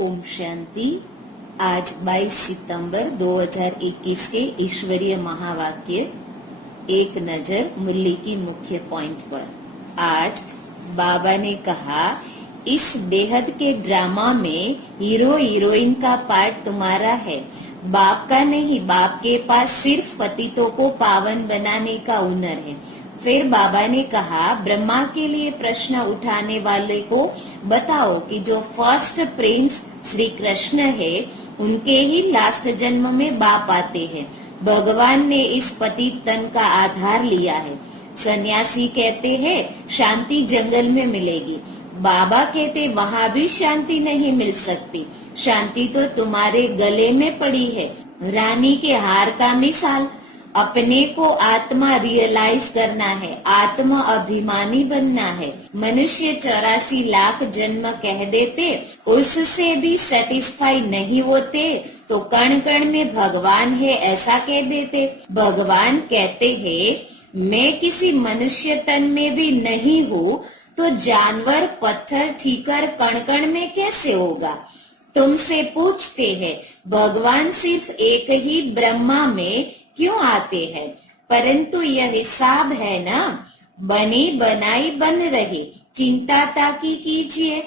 ओम शांति। आज 22 सितंबर 2021 के ईश्वरीय महावाक्य एक नजर मुरली की मुख्य पॉइंट पर। आज बाबा ने कहा, इस बेहद के ड्रामा में हीरो हीरोइन का पार्ट तुम्हारा है, बाप का नहीं। बाप के पास सिर्फ पतितों को पावन बनाने का हुनर है। फिर बाबा ने कहा, ब्रह्मा के लिए प्रश्न उठाने वाले को बताओ कि जो फर्स्ट प्रिंस श्री कृष्ण है, उनके ही लास्ट जन्म में बाप आते हैं। भगवान ने इस पतित तन का आधार लिया है। सन्यासी कहते हैं शांति जंगल में मिलेगी। बाबा कहते वहाँ भी शांति नहीं मिल सकती। शांति तो तुम्हारे गले में पड़ी है। रानी के हार का मिसाल। अपने को आत्मा रियलाइज करना है, आत्मा अभिमानी बनना है। मनुष्य 84 लाख जन्म कह देते, उससे भी सेटिस्फाई नहीं होते तो कण कण में भगवान है ऐसा कह देते। भगवान कहते हैं मैं किसी मनुष्य तन में भी नहीं हूँ तो जानवर, पत्थर, ठीकर कण कण में कैसे होगा। तुमसे पूछते हैं भगवान सिर्फ एक ही ब्रह्मा में क्यों आते हैं, परंतु यह हिसाब है ना, बनी बनाई बन रही। चिंता ताकि कीजिए।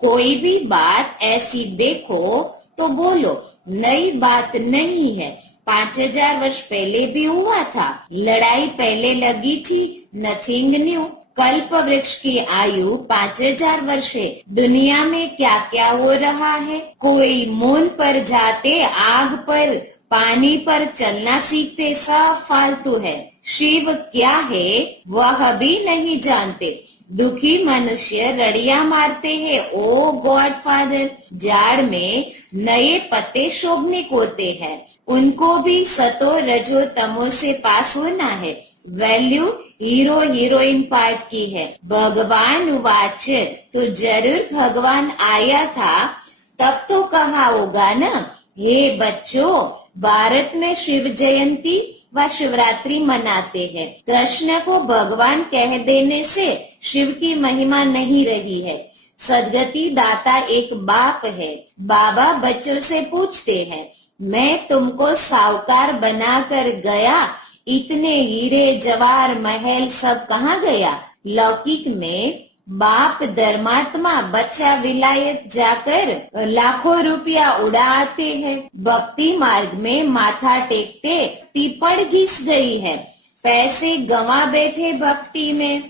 कोई भी बात ऐसी देखो तो बोलो नई बात नहीं है, 5000 वर्ष पहले भी हुआ था। लड़ाई पहले लगी थी, नथिंग न्यू। कल्प वृक्ष की आयु 5000 वर्ष है। दुनिया में क्या क्या हो रहा है। कोई मून पर जाते, आग पर, पानी पर चलना सीखते, सब फालतू है। शिव क्या है वह भी नहीं जानते। दुखी मनुष्य रड़िया मारते हैं, ओ गॉड फादर। जाड़ में नए पत्ते शोभनिक होते हैं, उनको भी सतो रजो तमो से पास होना है। वैल्यू हीरो हीरोइन पार्ट की है। भगवान उवाच, तो जरूर भगवान आया था तब तो कहा होगा ना, हे बच्चों, भारत में शिव जयंती व शिवरात्रि मनाते हैं। कृष्ण को भगवान कह देने से शिव की महिमा नहीं रही है। सदगति दाता एक बाप है। बाबा बच्चों से पूछते हैं, मैं तुमको साहूकार बनाकर गया, इतने हीरे जवाहर महल सब कहाँ गया। लौकिक में बाप धर्मात्मा, बच्चा विलायत जाकर लाखों रुपया उड़ाते हैं। भक्ति मार्ग में माथा टेकते टिप्पण घिस गई है, पैसे गंवा बैठे भक्ति में।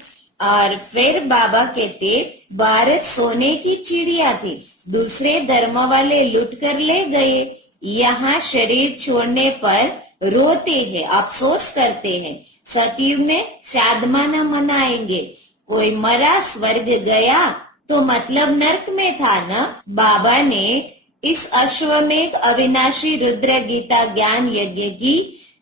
और फिर बाबा कहते भारत सोने की चिड़िया थी, दूसरे धर्म वाले लूट कर ले गए। यहाँ शरीर छोड़ने पर रोते हैं, अफसोस करते हैं। सतयुग में शादमान मनाएंगे। कोई मरा स्वर्ग गया तो मतलब नरक में था न। बाबा ने इस अश्वमेघ अविनाशी रुद्र गीता ज्ञान यज्ञ की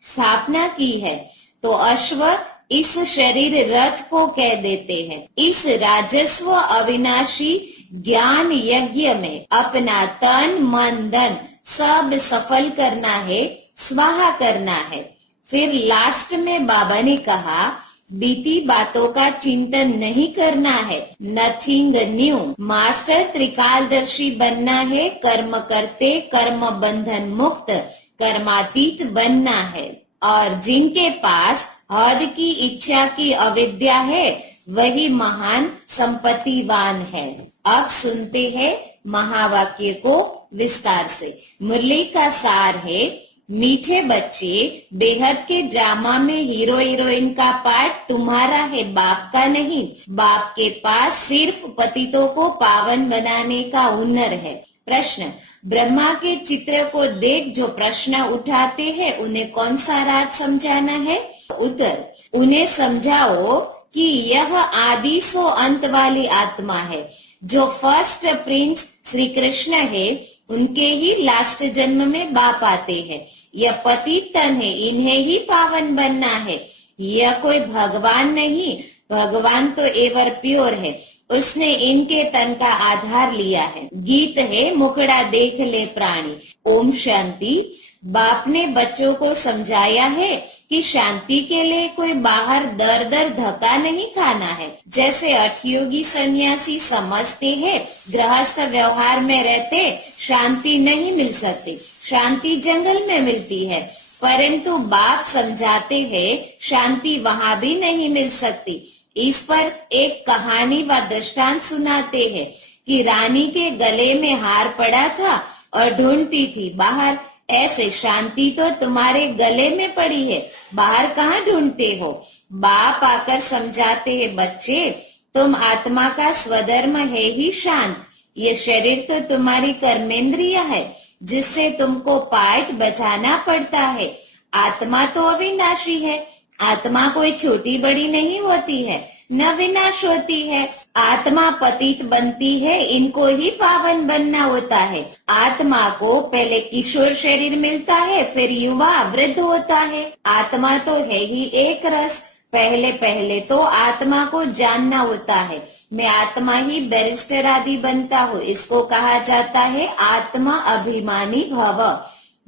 स्थापना की है, तो अश्व इस शरीर रथ को कह देते हैं। इस राजस्व अविनाशी ज्ञान यज्ञ में अपना तन मन धन सब सफल करना है, स्वाहा करना है। फिर लास्ट में बाबा ने कहा, बीती बातों का चिंतन नहीं करना है, नथिंग न्यू। मास्टर त्रिकालदर्शी बनना है, कर्म करते कर्म बंधन मुक्त कर्मातीत बनना है। और जिनके पास हद की इच्छा की अविद्या है वही महान संपत्तिवान है। अब सुनते हैं महावाक्य को विस्तार से। मुरली का सार है, मीठे बच्चे, बेहद के ड्रामा में हीरो हीरोइन का पार्ट तुम्हारा है, बाप का नहीं। बाप के पास सिर्फ पतितों को पावन बनाने का हुनर है। प्रश्न, ब्रह्मा के चित्र को देख जो प्रश्न उठाते हैं उन्हें कौन सा राज समझाना है। उत्तर, उन्हें समझाओ कि यह आदि सो अंत वाली आत्मा है। जो फर्स्ट प्रिंस श्री कृष्ण है, उनके ही लास्ट जन्म में बाप आते हैं। यह पतित तन है, इन्हें ही पावन बनना है। यह कोई भगवान नहीं, भगवान तो एवर प्योर है, उसने इनके तन का आधार लिया है। गीत है, मुखड़ा देख ले प्राणी। ओम शांति। बाप ने बच्चों को समझाया है कि शांति के लिए कोई बाहर दर दर धक्का नहीं खाना है। जैसे अठयोगी सन्यासी समझते हैं गृहस्थ व्यवहार में रहते शांति नहीं मिल सकती, शांति जंगल में मिलती है, परंतु बाप समझाते हैं शांति वहां भी नहीं मिल सकती। इस पर एक कहानी व दृष्टांत सुनाते हैं कि रानी के गले में हार पड़ा था और ढूंढती थी बाहर। ऐसे शांति तो तुम्हारे गले में पड़ी है, बाहर कहाँ ढूंढते हो। बाप आकर समझाते हैं बच्चे, तुम आत्मा का स्वधर्म है ही शांत। ये शरीर तो तुम्हारी कर्मेंद्रिय है जिससे तुमको पाठ बजाना पड़ता है। आत्मा तो अविनाशी है, आत्मा कोई छोटी बड़ी नहीं होती है, न विनाश होती है। आत्मा पतित बनती है, इनको ही पावन बनना होता है। आत्मा को पहले किशोर शरीर मिलता है, फिर युवा वृद्ध होता है। आत्मा तो है ही एक रस। पहले पहले तो आत्मा को जानना होता है। मैं आत्मा ही बैरिस्टर आदि बनता हूँ, इसको कहा जाता है आत्मा अभिमानी भव।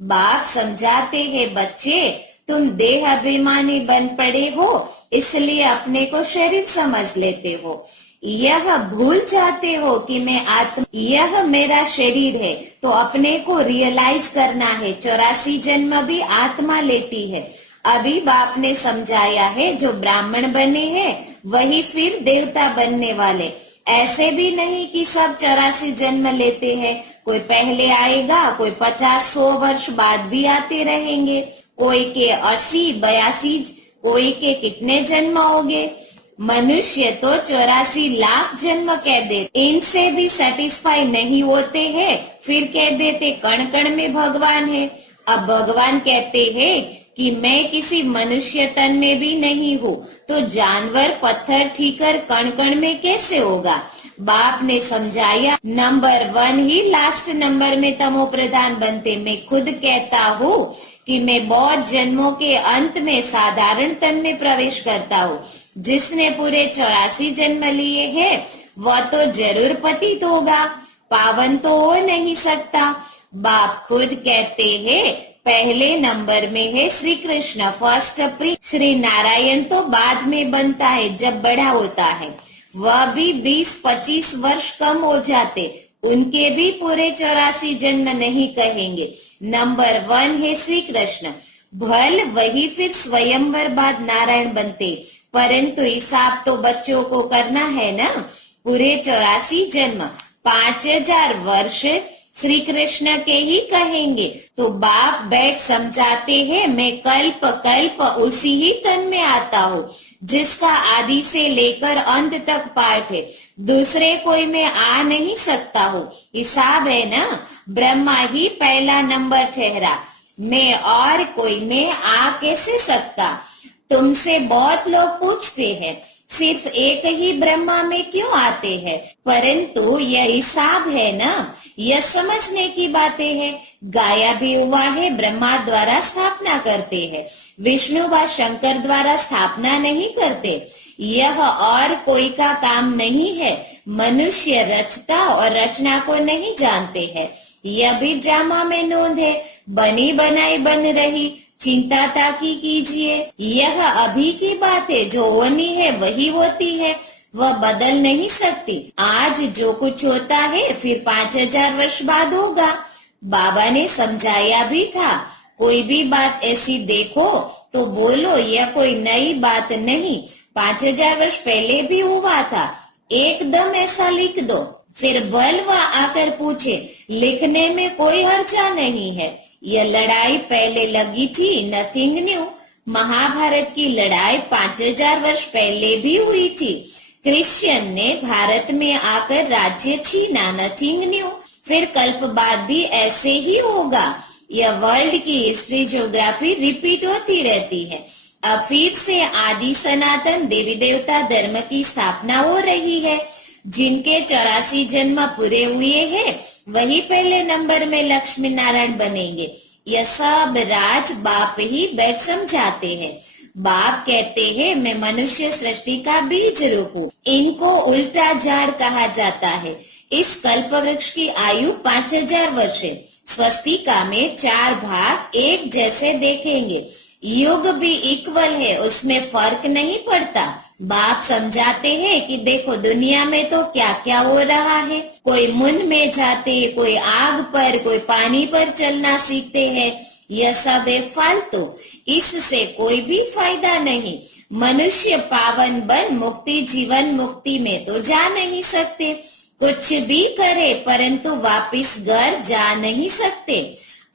बाप समझाते हैं बच्चे, तुम देह अभिमानी बन पड़े हो, इसलिए अपने को शरीर समझ लेते हो। यह भूल जाते हो कि मैं आत्मा, यह मेरा शरीर है। तो अपने को रियलाइज करना है 84 जन्म भी आत्मा लेती है। अभी बाप ने समझाया है जो ब्राह्मण बने हैं वही फिर देवता बनने वाले। ऐसे भी नहीं कि सब 84 जन्म लेते हैं, कोई पहले आएगा, कोई 50-100 वर्ष बाद भी आते रहेंगे, कोई के 80-82, कोई के कितने जन्म होंगे। मनुष्य तो 84 लाख जन्म कह दे, इनसे भी सेटिस्फाई नहीं होते हैं, फिर कह देते कण कण में भगवान है। अब भगवान कहते हैं कि मैं किसी मनुष्य तन में भी नहीं हूँ, तो जानवर, पत्थर, ठीकर कण कण में कैसे होगा। बाप ने समझाया नंबर 1 ही लास्ट नंबर में तमो प्रधान बनते। मैं खुद कहता हूँ कि मैं बहुत जन्मों के अंत में साधारण तन में प्रवेश करता हूँ। जिसने पूरे 84 जन्म लिए हैं वह तो जरूर पतित होगा, पावन तो हो नहीं सकता। बाप खुद कहते हैं पहले नंबर में है श्री कृष्ण, फर्स्ट प्रिंस। श्री नारायण तो बाद में बनता है जब बड़ा होता है, वह भी 20-25 वर्ष कम हो जाते, उनके भी पूरे 84 जन्म नहीं कहेंगे। नंबर 1 है श्री कृष्ण, भल वही फिर स्वयंवर बाद नारायण बनते, परंतु हिसाब तो बच्चों को करना है ना। पूरे 84 जन्म 5000 वर्ष श्री कृष्ण के ही कहेंगे। तो बाप बैठ समझाते हैं मैं कल्प कल्प उसी ही तन में आता हूँ जिसका आदि से लेकर अंत तक पाठ है, दूसरे कोई में आ नहीं सकता हूँ। हिसाब है ना, ब्रह्मा ही पहला नंबर ठहरा, मैं और कोई में आ कैसे सकता। तुमसे बहुत लोग पूछते हैं सिर्फ एक ही ब्रह्मा में क्यों आते हैं, परंतु यह हिसाब है ना, यह समझने की बातें हैं। गाया भी हुआ है ब्रह्मा द्वारा स्थापना करते हैं, विष्णु व शंकर द्वारा स्थापना नहीं करते। यह और कोई का काम नहीं है। मनुष्य रचता और रचना को नहीं जानते हैं। यह भी ड्रामा में नोंद है, बनी बनाई बन रही, चिंता ताकि कीजिए। यह अभी की बात है, जो होनी है वही होती है, वह बदल नहीं सकती। आज जो कुछ होता है फिर 5000 वर्ष बाद होगा। बाबा ने समझाया भी था, कोई भी बात ऐसी देखो तो बोलो यह कोई नई बात नहीं, 5000 वर्ष पहले भी हुआ था, एकदम ऐसा लिख दो। फिर बलवा आकर पूछे, लिखने में कोई हर्जा नहीं है, यह लड़ाई पहले लगी थी, नथिंग न्यू। महाभारत की लड़ाई 5000 वर्ष पहले भी हुई थी। क्रिश्चियन ने भारत में आकर राज्य छीना, नथिंग न्यू। फिर कल्प बाद भी ऐसे ही होगा। यह वर्ल्ड की हिस्ट्री, ज्योग्राफी रिपीट होती रहती है। अब फिर से आदि सनातन देवी देवता धर्म की स्थापना हो रही है। जिनके 84 जन्म पूरे हुए हैं वही पहले नंबर में लक्ष्मी नारायण बनेंगे। यह सब राज बाप ही बैठ समझाते हैं। बाप कहते हैं मैं मनुष्य सृष्टि का बीज रूप हूँ। इनको उल्टा झाड़ कहा जाता है। इस कल्प वृक्ष की आयु 5000 वर्ष है। स्वस्तिका में 4 भाग एक जैसे देखेंगे। युग भी इक्वल है, उसमें फर्क नहीं पड़ता। बाप समझाते हैं कि देखो दुनिया में तो क्या क्या हो रहा है। कोई मुन में जाते, कोई आग पर, कोई पानी पर चलना सीखते हैं। यह सब है फालतू, इससे कोई भी फायदा नहीं। मनुष्य पावन बन मुक्ति जीवन मुक्ति में तो जा नहीं सकते। कुछ भी करे परंतु वापिस घर जा नहीं सकते।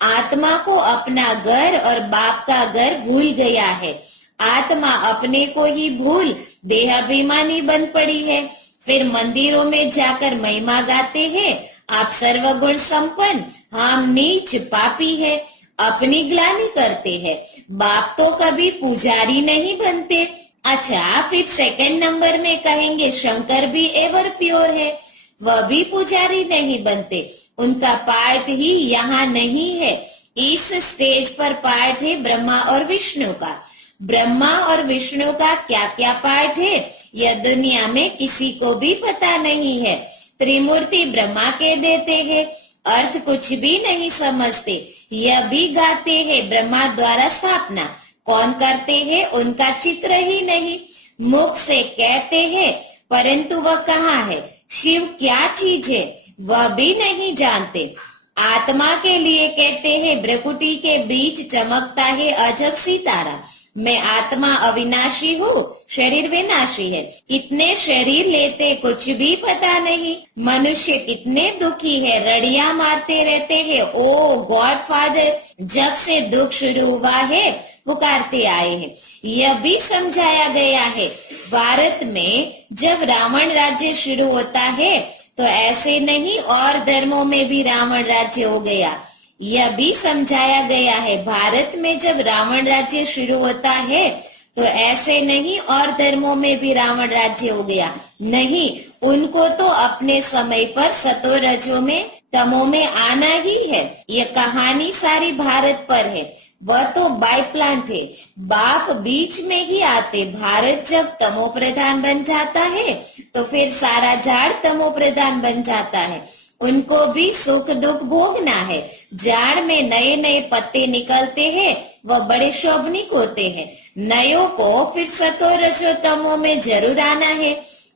आत्मा को अपना घर और बाप का घर भूल गया है। आत्मा अपने को ही भूल देहाभिमानी बन पड़ी है। फिर मंदिरों में जाकर महिमा गाते हैं, आप सर्वगुण संपन्न, हम नीच पापी है। अपनी ग्लानि करते हैं। बाप तो कभी पुजारी नहीं बनते। अच्छा, फिर सेकंड नंबर में कहेंगे शंकर भी एवर प्योर है, वह भी पुजारी नहीं बनते। उनका पार्ट ही यहाँ नहीं है। इस स्टेज पर पार्ट है ब्रह्मा और विष्णु का। ब्रह्मा और विष्णु का क्या क्या पार्ट है यह दुनिया में किसी को भी पता नहीं है। त्रिमूर्ति ब्रह्मा के देते हैं, अर्थ कुछ भी नहीं समझते। यह भी गाते हैं ब्रह्मा द्वारा स्थापना, कौन करते हैं उनका चित्र ही नहीं। मुख से कहते हैं परंतु वह कहाँ है, शिव क्या चीज है वह भी नहीं जानते। आत्मा के लिए कहते हैं भ्रकुटी के बीच चमकता है अजब सितारा। मैं आत्मा अविनाशी हूँ, शरीर विनाशी है। कितने शरीर लेते कुछ भी पता नहीं। मनुष्य कितने दुखी है, रड़िया मारते रहते हैं, ओ गॉड फादर। जब से दुख शुरू हुआ है पुकारते आए हैं। यह भी समझाया गया है। भारत में जब रावण राज्य शुरू होता है तो ऐसे नहीं और धर्मों में भी रावण राज्य हो गया। यह भी समझाया गया है। भारत में जब रावण राज्य शुरू होता है तो ऐसे नहीं और धर्मों में भी रावण राज्य हो गया। नहीं, उनको तो अपने समय पर सतो रजो में तमो में आना ही है। यह कहानी सारी भारत पर है। वह तो बाय प्लांट है। बाप बीच में ही आते। भारत जब तमो प्रधान बन जाता है तो फिर सारा झाड़ तमो प्रधान बन जाता है। उनको भी सुख दुख भोगना है। झाड़ में नए नए पत्ते निकलते हैं, वह बड़े शोभनिक होते हैं। नयों को फिर सतो रजो तमो में जरूर आना है।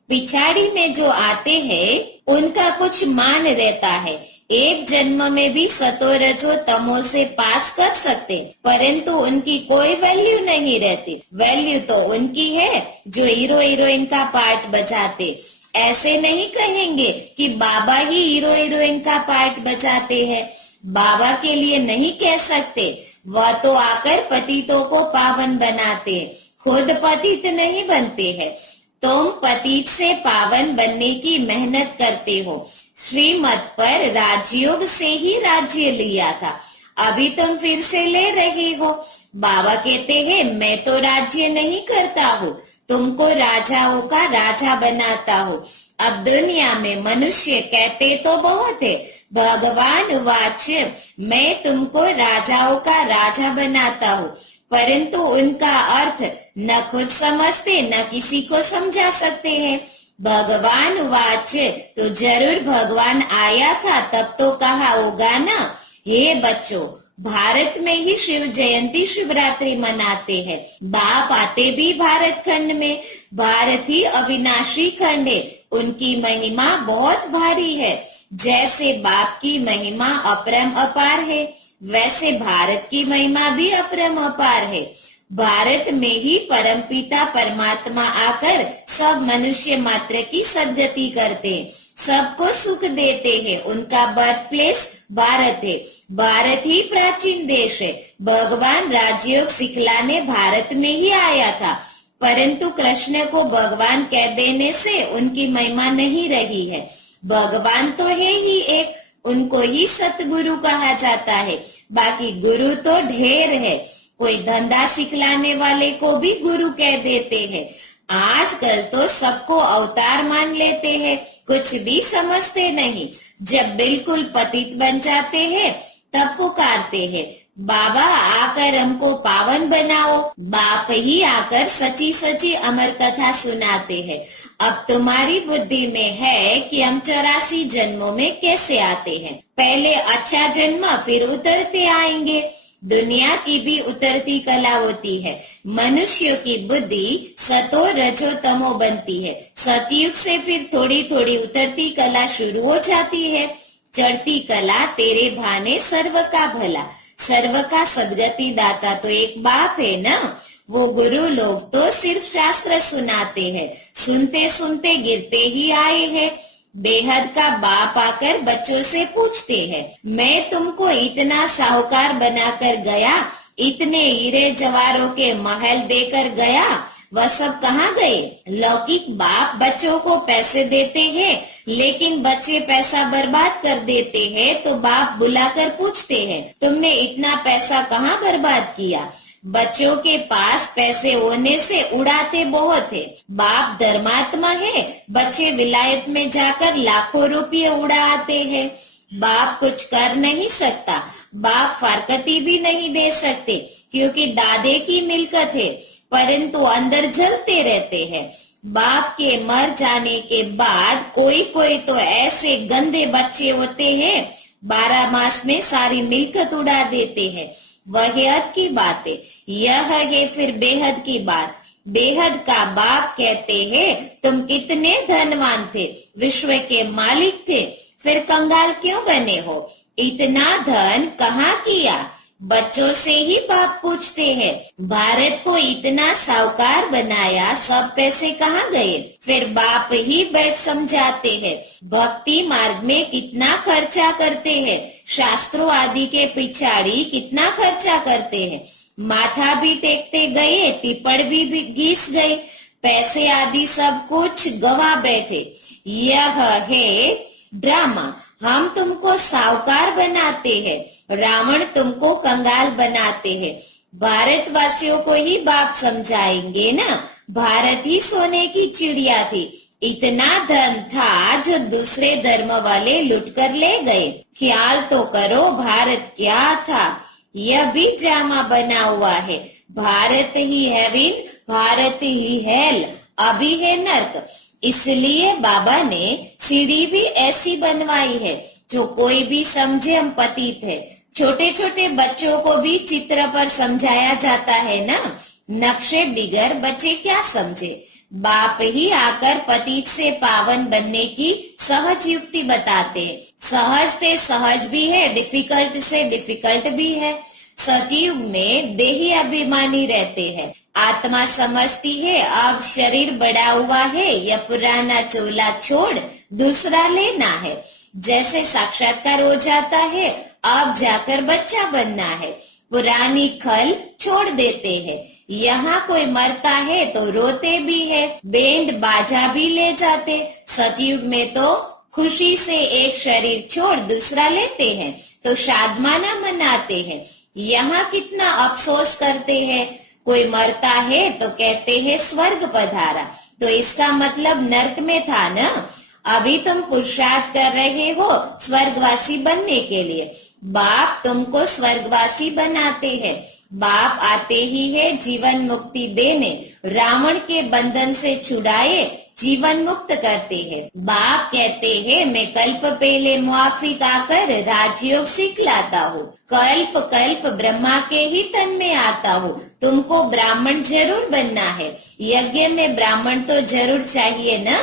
पिछाड़ी में जो आते हैं उनका कुछ मान रहता है। एक जन्म में भी सतो रजो तमो से पास कर सकते, परंतु उनकी कोई वैल्यू नहीं रहती। वैल्यू तो उनकी है जो हीरो हीरोइन का पार्ट बजाते। ऐसे नहीं कहेंगे कि बाबा ही हीरो हीरोइन का पार्ट बजाते हैं। बाबा के लिए नहीं कह सकते, वह तो आकर पतितों को पावन बनाते, खुद पतित नहीं बनते हैं। तुम पतित से पावन बनने की मेहनत करते हो। श्रीमत पर राजयोग से ही राज्य लिया था, अभी तुम फिर से ले रहे हो। बाबा कहते हैं मैं तो राज्य नहीं करता हूँ, तुमको राजाओं का राजा बनाता हूँ। अब दुनिया में मनुष्य कहते तो बहुत है। भगवान वाच मैं तुमको राजाओं का राजा बनाता हूँ, परंतु उनका अर्थ न खुद समझते न किसी को समझा सकते हैं। भगवान वाच तो जरूर भगवान आया था तब तो कहा होगा ना। हे बच्चों, भारत में ही शिव जयंती शिवरात्रि मनाते हैं। बाप आते भी भारत खंड में। भारत ही अविनाशी खंड है, उनकी महिमा बहुत भारी है। जैसे बाप की महिमा अपरम अपार है, वैसे भारत की महिमा भी अपरम अपार है। भारत में ही परमपिता परमात्मा आकर सब मनुष्य मात्र की सद्गति करते हैं, सबको सुख देते हैं। उनका बर्थ प्लेस भारत है। भारत ही प्राचीन देश है। भगवान राजयोग सिखलाने भारत में ही आया था, परंतु कृष्ण को भगवान कह देने से उनकी महिमा नहीं रही है। भगवान तो है ही एक, उनको ही सतगुरु कहा जाता है। बाकी गुरु तो ढेर है। कोई धंधा सिखलाने वाले को भी गुरु कह देते हैं। आजकल तो सबको अवतार मान लेते हैं, कुछ भी समझते नहीं। जब बिल्कुल पतित बन जाते हैं तब पुकारते हैं, बाबा आकर हमको पावन बनाओ। बाप ही आकर सची सची अमर कथा सुनाते हैं। अब तुम्हारी बुद्धि में है कि हम 84 जन्मों में कैसे आते हैं। पहले अच्छा जन्म, फिर उतरते आएंगे। दुनिया की भी उतरती कला होती है। मनुष्यों की बुद्धि सतो रजो तमो बनती है। सतयुग से फिर थोड़ी थोड़ी उतरती कला शुरू हो जाती है। चढ़ती कला तेरे भाने सर्व का भला। सर्व का सदगति दाता तो एक बाप है ना। वो गुरु लोग तो सिर्फ शास्त्र सुनाते हैं, सुनते सुनते गिरते ही आए हैं। बेहद का बाप आकर बच्चों से पूछते हैं, मैं तुमको इतना साहूकार बनाकर गया, इतने हीरे जवाहरों के महल देकर गया, वह सब कहाँ गए? लौकिक बाप बच्चों को पैसे देते हैं, लेकिन बच्चे पैसा बर्बाद कर देते हैं तो बाप बुलाकर पूछते हैं, तुमने इतना पैसा कहाँ बर्बाद किया? बच्चों के पास पैसे होने से उड़ाते बहुत है। बाप धर्मात्मा है, बच्चे विलायत में जाकर लाखों रुपये उड़ाते हैं। बाप कुछ कर नहीं सकता। बाप फारकती भी नहीं दे सकते, क्योंकि दादे की मिल्कत है, परंतु अंदर जलते रहते हैं। बाप के मर जाने के बाद कोई कोई तो ऐसे गंदे बच्चे होते हैं, 12 मास में सारी मिल्कत उड़ा देते हैं। वह हद की बात है। यह है फिर बेहद की बात। बेहद का बाप कहते हैं, तुम कितने धनवान थे, विश्व के मालिक थे, फिर कंगाल क्यों बने हो? इतना धन कहाँ किया? बच्चों से ही बाप पूछते हैं। भारत को इतना साहूकार बनाया, सब पैसे कहाँ गए? फिर बाप ही बैठ समझाते हैं। भक्ति मार्ग में कितना खर्चा करते हैं, शास्त्रों आदि के पिछाड़ी कितना खर्चा करते हैं। माथा भी टेकते गए, टिपड़ भी घिस गए, पैसे आदि सब कुछ गवा बैठे। यह है ड्रामा। हम तुमको साहूकार बनाते हैं, रावण तुमको कंगाल बनाते हैं। भारतवासियों को ही बाप समझाएंगे ना। भारत ही सोने की चिड़िया थी। इतना धन था जो दूसरे धर्म वाले लुट कर ले गए। ख्याल तो करो भारत क्या था। यह भी ड्रामा बना हुआ है। भारत ही हेवन, भारत ही हेल, अभी है नर्क। इसलिए बाबा ने सीढ़ी भी ऐसी बनवाई है जो कोई भी समझे हम पतित है। छोटे छोटे बच्चों को भी चित्र पर समझाया जाता है ना। नक्शे बिगर बच्चे क्या समझे। बाप ही आकर पतित से पावन बनने की सहज युक्ति बताते। सहज से सहज भी है, डिफिकल्ट से डिफिकल्ट भी है। सतयुग में देही अभिमानी रहते हैं। आत्मा समझती है अब शरीर बड़ा हुआ है, यह पुराना चोला छोड़ दूसरा लेना है। जैसे साक्षात्कार हो जाता है, अब जाकर बच्चा बनना है। पुरानी खल छोड़ देते हैं। यहाँ कोई मरता है तो रोते भी है, बैंड बाजा भी ले जाते। सतयुग में तो खुशी से एक शरीर छोड़ दूसरा लेते हैं तो शादमाना मनाते हैं। यहाँ कितना अफसोस करते हैं। कोई मरता है तो कहते हैं स्वर्ग पधारा, तो इसका मतलब नरक में था ना। अभी तुम पुरुषार्थ कर रहे हो स्वर्गवासी बनने के लिए। बाप तुमको स्वर्गवासी बनाते हैं। बाप आते ही है जीवन मुक्ति देने, रावण के बंधन से छुड़ाए जीवन मुक्त करते हैं। बाप कहते हैं मैं कल्प पहले मुआफिक आकर राजयोग सिखलाता हूँ। कल्प कल्प ब्रह्मा के ही तन में आता हूँ। तुमको ब्राह्मण जरूर बनना है। यज्ञ में ब्राह्मण तो जरूर चाहिए ना।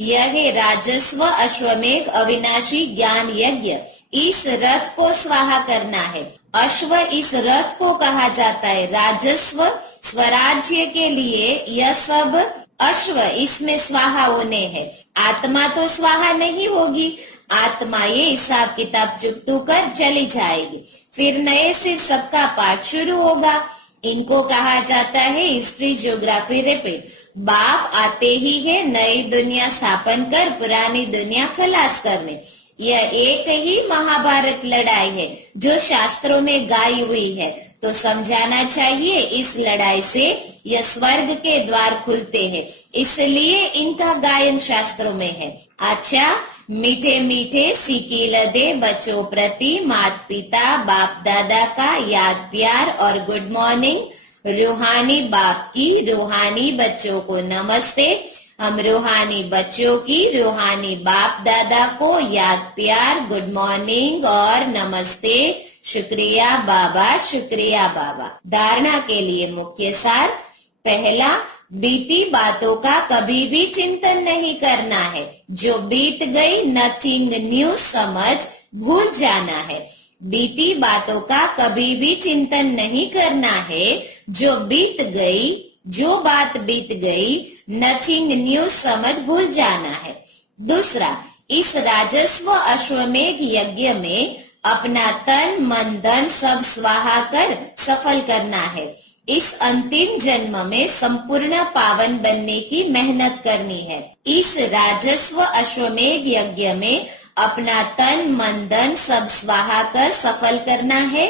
यह है राजस्व अश्वमेघ अविनाशी ज्ञान यज्ञ। इस रथ को स्वाहा करना है। अश्व इस रथ को कहा जाता है। राजस्व स्वराज्य के लिए यह सब अश्व इसमें स्वाहा होने हैं। आत्मा तो स्वाहा नहीं होगी। आत्मा ये हिसाब किताब चुकतू कर चली जाएगी। फिर नए से सबका पाठ शुरू होगा। इनको कहा जाता है हिस्ट्री ज्योग्राफी रिपीट। बाप आते ही है नई दुनिया स्थापन कर पुरानी दुनिया खलास करने। यह एक ही महाभारत लड़ाई है जो शास्त्रों में गाई हुई है। तो समझाना चाहिए इस लड़ाई से यह स्वर्ग के द्वार खुलते हैं, इसलिए इनका गायन शास्त्रों में है। अच्छा, मीठे मीठे सीखी लदे बच्चों प्रति माता पिता बाप दादा का याद प्यार और गुड मॉर्निंग। रूहानी बाप की रूहानी बच्चों को नमस्ते। हम रूहानी बच्चों की रूहानी बाप दादा को याद प्यार गुड मॉर्निंग और नमस्ते। शुक्रिया बाबा, शुक्रिया बाबा। धारणा के लिए मुख्य सार। पहला, बीती बातों का कभी भी चिंतन नहीं करना है। जो बीत गई नथिंग न्यू समझ भूल जाना है। बीती बातों का कभी भी चिंतन नहीं करना है। जो बीत गई, जो बात बीत गई नथिंग न्यू समझ भूल जाना है। दूसरा, इस राजस्व अश्वमेघ यज्ञ में अपना तन मन धन सब स्वाहा कर सफल करना है। इस अंतिम जन्म में संपूर्ण पावन बनने की मेहनत करनी है। इस राजस्व अश्वमेघ यज्ञ में अपना तन मन धन सब स्वाहा कर सफल करना है।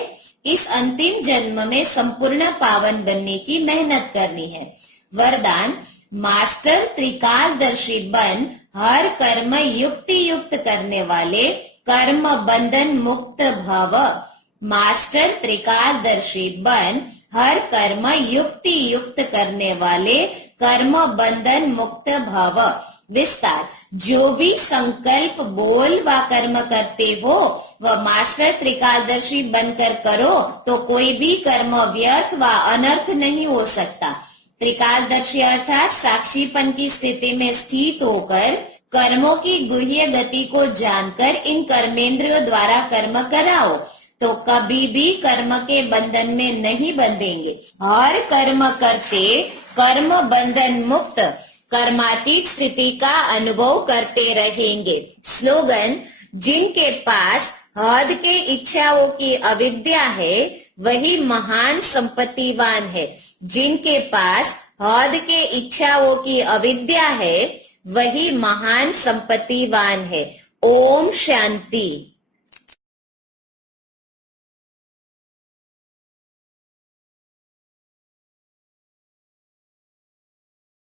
इस अंतिम जन्म में संपूर्ण पावन बनने की मेहनत करनी है। वरदान, मास्टर त्रिकालदर्शी बन हर कर्म युक्ति युक्त करने वाले कर्म बंधन मुक्त भव। मास्टर त्रिकालदर्शी बन हर कर्म युक्ति युक्त करने वाले कर्म बंधन मुक्त भव। विस्तार, जो भी संकल्प बोल व कर्म करते हो वह मास्टर त्रिकालदर्शी बनकर करो तो कोई भी कर्म व्यर्थ व अनर्थ नहीं हो सकता। त्रिकालदर्शी अर्थात साक्षीपन की स्थिति में स्थित होकर कर्मों की गुह्य गति को जानकर इन कर्मेंद्रियों द्वारा कर्म कराओ तो कभी भी कर्म के बंधन में नहीं बंधेंगे। हर कर्म करते कर्म बंधन मुक्त कर्मातीत स्थिति का अनुभव करते रहेंगे। स्लोगन, जिनके पास हद के इच्छाओं की अविद्या है वही महान संपत्तिवान है। जिनके पास हद के इच्छाओं की अविद्या है वही महान संपत्तिवान है। ओम शांति।